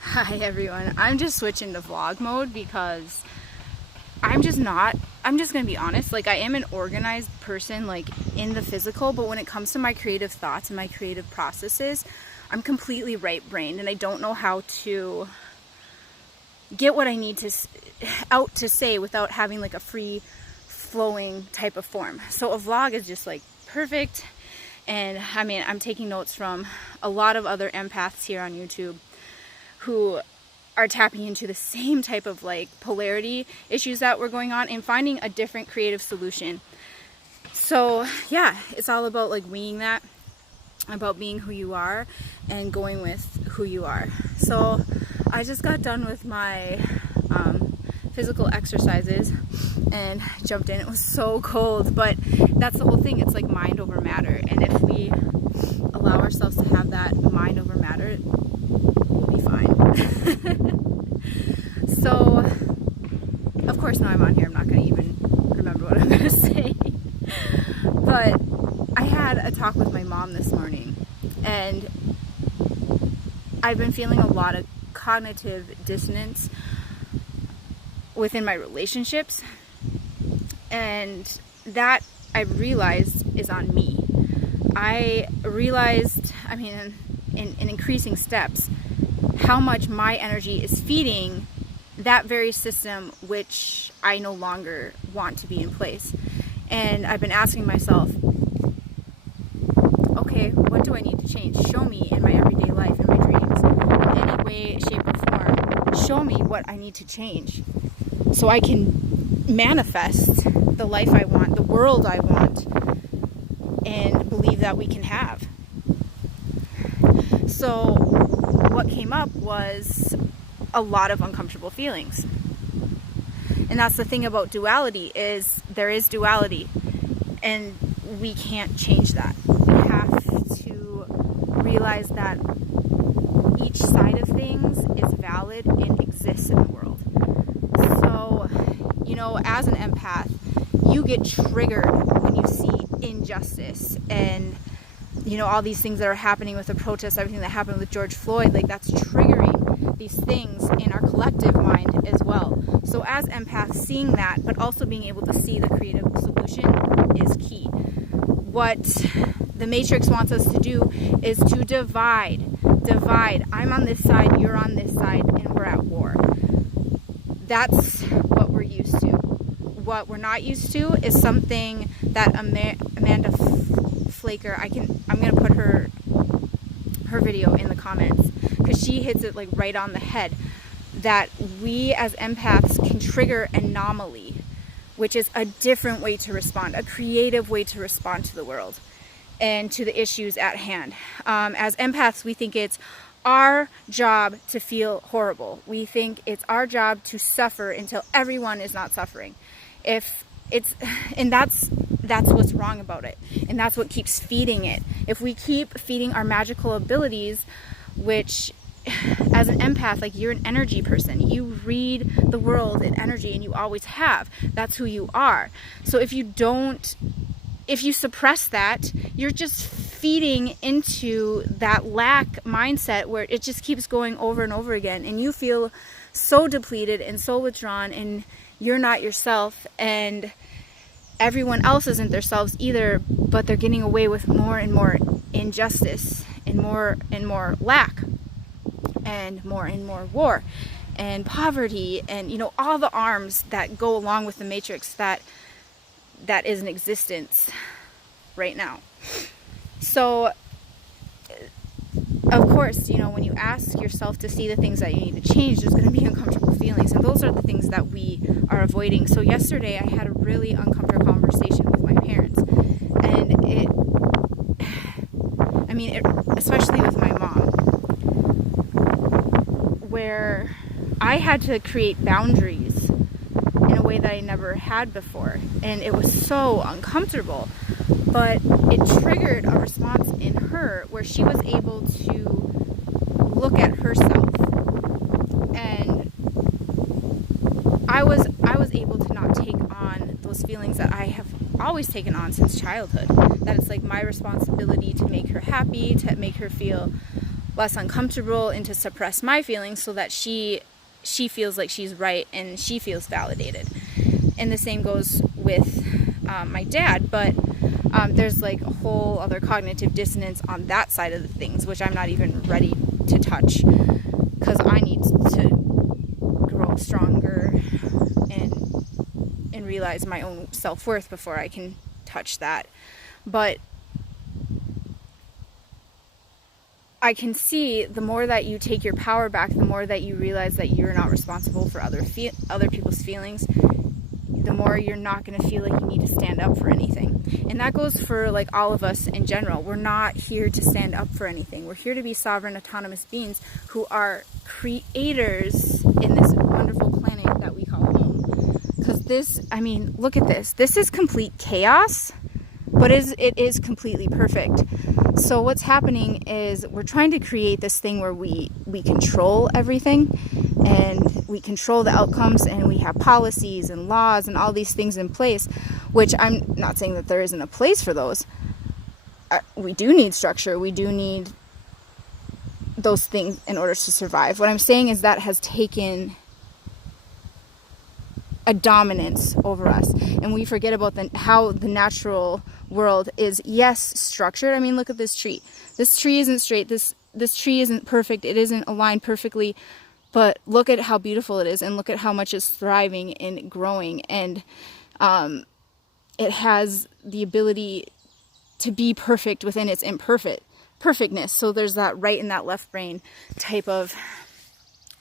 Hi everyone, I'm just switching to vlog mode because I'm just gonna be honest, like I am an organized person like in the physical, but when it comes to my creative thoughts and my creative processes, I'm completely right-brained and I don't know how to get what I need to out to say without having like a free flowing type of form. So a vlog is just like perfect. And I mean, I'm taking notes from a lot of other empaths here on YouTube who are tapping into the same type of like polarity issues that were going on and finding a different creative solution. So yeah, it's all about like winging that, about being who you are and going with who you are. So I just got done with my physical exercises and jumped in. It was so cold, but that's the whole thing. It's like mind over matter, and if we allow ourselves to have that mind over matter, we'll be fine. So of course now I'm on here, I'm not going to even remember what I'm going to say, but I had a talk with my mom this morning, and I've been feeling a lot of cognitive dissonance within my relationships, and that I realized is on me. I realized, I mean, in increasing steps, how much my energy is feeding that very system which I no longer want to be in place. And I've been asking myself, okay, what do I need to change? Show me in my everyday life, in my dreams, in any way, shape, or form. Show me what I need to change so I can manifest the life I want, the world I want, and believe that we can have. So what came up was a lot of uncomfortable feelings. And that's the thing about duality, is there is duality, and we can't change that. We have to realize that each side of things is valid and exists in the world. So, you know, as an empath, you get triggered when you see injustice and, you know, all these things that are happening with the protests, everything that happened with George Floyd, like that's triggering these things in our collective mind as well. So as empaths, seeing that, but also being able to see the creative solution is key. What the Matrix wants us to do is to divide. I'm on this side, you're on this side, and we're at war. That's what we're used to. What we're not used to is something that Amanda Flaker, I'm gonna put her video in the comments, because she hits it like right on the head, that we as empaths can trigger anomaly, which is a different way to respond, a creative way to respond to the world and to the issues at hand. As empaths, we think it's our job to feel horrible. We think it's our job to suffer until everyone is not suffering. And that's what's wrong about it, and that's what keeps feeding it. If we keep feeding our magical abilities, which as an empath, like you're an energy person, you read the world in energy, and you always have. That's who you are. So if you suppress that, you're just feeding into that lack mindset where it just keeps going over and over again, and you feel so depleted and so withdrawn, and you're not yourself, and everyone else isn't themselves either, but they're getting away with more and more injustice and more lack and more war and poverty, and, you know, all the arms that go along with the Matrix that is in existence right now. So of course, you know, when you ask yourself to see the things that you need to change, there's going to be uncomfortable feelings, and those are the things that we are avoiding. So yesterday I had a really uncomfortable conversation with my parents, and especially with my mom, where I had to create boundaries in a way that I never had before, and it was so uncomfortable, but it triggered a response in her where she was able to look at herself, and I was able to not take on those feelings that I have always taken on since childhood, that it's like my responsibility to make her happy, to make her feel less uncomfortable and to suppress my feelings so that she feels like she's right and she feels validated. And the same goes with my dad, but there's like a whole other cognitive dissonance on that side of the things, which I'm not even ready to touch, because I need to grow stronger and realize my own self-worth before I can touch that. But I can see the more that you take your power back, the more that you realize that you're not responsible for other people's feelings, the more you're not going to feel like you need to stand up for anything. And that goes for like all of us in general. We're not here to stand up for anything. We're here to be sovereign, autonomous beings who are creators in this wonderful planet that we call home. Because this, I mean, look at this. This is complete chaos, but it is completely perfect. So what's happening is we're trying to create this thing where we control everything, and we control the outcomes, and we have policies and laws and all these things in place, which I'm not saying that there isn't a place for those. We do need structure. We do need those things in order to survive. What I'm saying is that has taken a dominance over us, and we forget about how the natural world is, yes, structured. I mean, look at this tree. This tree isn't straight. This tree isn't perfect. It isn't aligned perfectly, but look at how beautiful it is, and look at how much it's thriving and growing, and it has the ability to be perfect within its perfectness. So there's that right and that left brain type of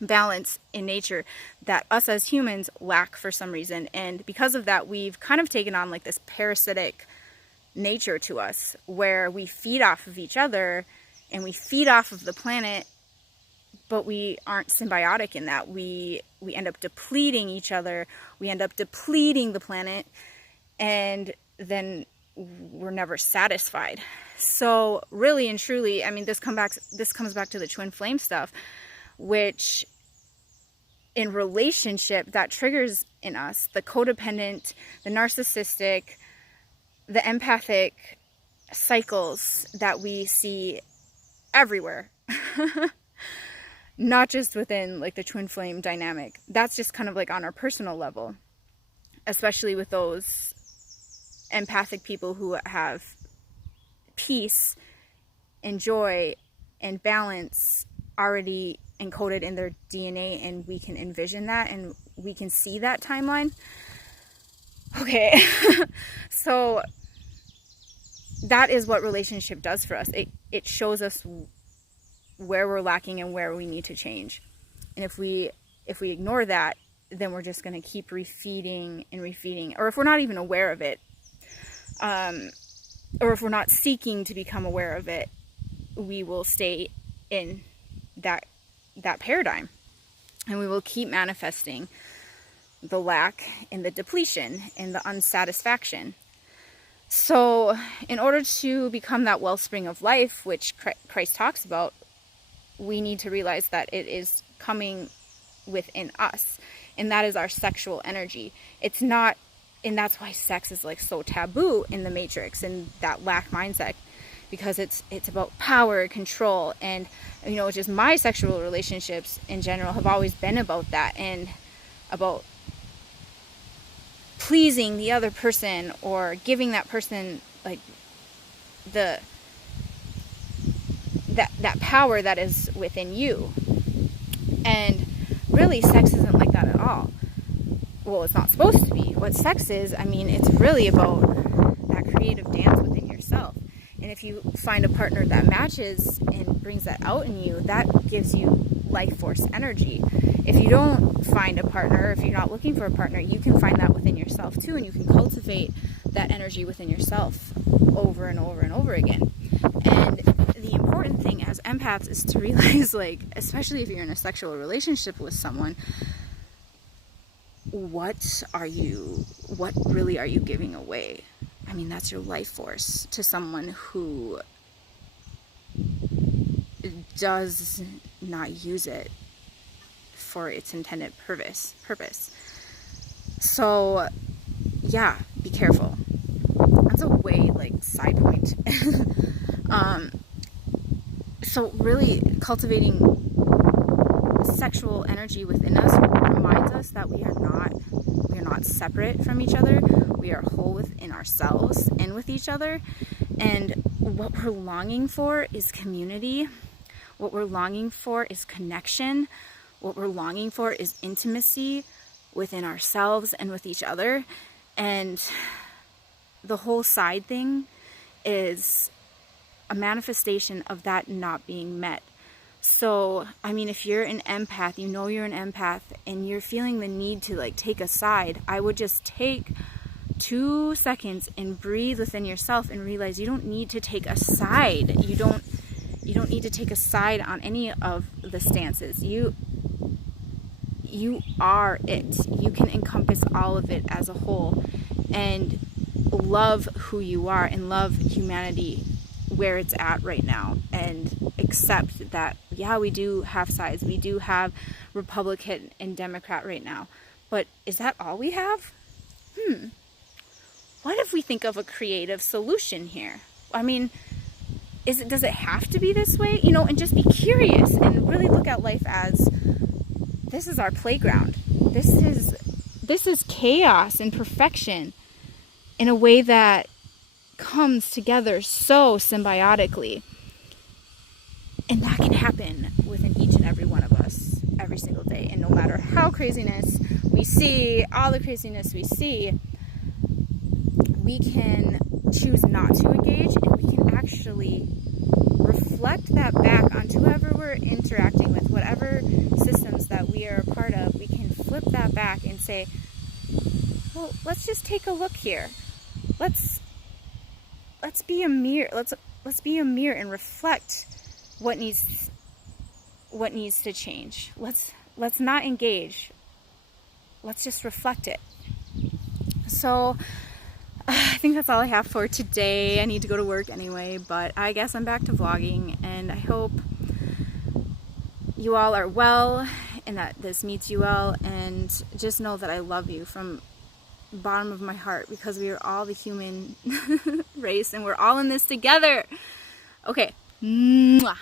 balance in nature that us as humans lack for some reason. And because of that, we've kind of taken on like this parasitic nature to us, where we feed off of each other and we feed off of the planet, but we aren't symbiotic in that. We end up depleting each other, we end up depleting the planet, and then we're never satisfied. So really and truly, I mean, this comes back to the twin flame stuff, which in relationship, that triggers in us the codependent, the narcissistic, the empathic cycles that we see everywhere. Not just within like the twin flame dynamic. That's just kind of like on our personal level, especially with those empathic people who have peace and joy and balance already encoded in their DNA, and we can envision that and we can see that timeline. Okay. So that is what relationship does for us. It shows us where we're lacking and where we need to change. And if we ignore that, then we're just going to keep refeeding and refeeding. Or if we're not even aware of it, or if we're not seeking to become aware of it, we will stay in that paradigm, and we will keep manifesting the lack and the depletion and the unsatisfaction. So in order to become that wellspring of life, which Christ talks about, we need to realize that it is coming within us, and that is our sexual energy. It's not, and that's why sex is like so taboo in the Matrix and that lack mindset, because it's about power, control, and just my sexual relationships in general have always been about that, and about pleasing the other person or giving that person like that power that is within you. And really, sex isn't like that at all. Well, it's not supposed to be. What sex is, I mean, it's really about that creative dance within yourself. And if you find a partner that matches and brings that out in you, that gives you life force energy. If you don't find a partner, if you're not looking for a partner, you can find that within yourself too, and you can cultivate that energy within yourself over and over and over again. And the important thing as empaths is to realize, like, especially if you're in a sexual relationship with someone, what really are you giving away? I mean, that's your life force to someone who does not use it for its intended purpose. So, yeah, be careful. That's a way, like, side point. So really cultivating sexual energy within us reminds us that we are not separate from each other. We are whole within ourselves and with each other. And what we're longing for is community. What we're longing for is connection. What we're longing for is intimacy within ourselves and with each other. And the whole side thing is a manifestation of that not being met. So, I mean, if you're an empath, you know you're an empath, and you're feeling the need to like take a side, I would just take 2 seconds and breathe within yourself and realize you don't need to take a side. You don't need to take a side on any of the stances. You are it. You can encompass all of it as a whole and love who you are and love humanity where it's at right now, and accept that, yeah, we do have sides. We do have Republican and Democrat right now. But is that all we have? What if we think of a creative solution here? I mean, does it have to be this way? And just be curious and really look at life as this is our playground. This is chaos and perfection in a way that comes together so symbiotically. And that can happen within each and every one of us every single day. And no matter how craziness we see, all the craziness we see, we can choose not to engage, and we can actually reflect that back onto whoever we're interacting with, whatever systems that we are a part of. We can flip that back and say, well, let's just take a look here. Let's be a mirror. Let's be a mirror and reflect what needs to change. Let's not engage. Let's just reflect it. So I think that's all I have for today. I need to go to work anyway, but I guess I'm back to vlogging, and I hope you all are well and that this meets you well, and just know that I love you from the bottom of my heart, because we are all the human race and we're all in this together. Okay. Mwah.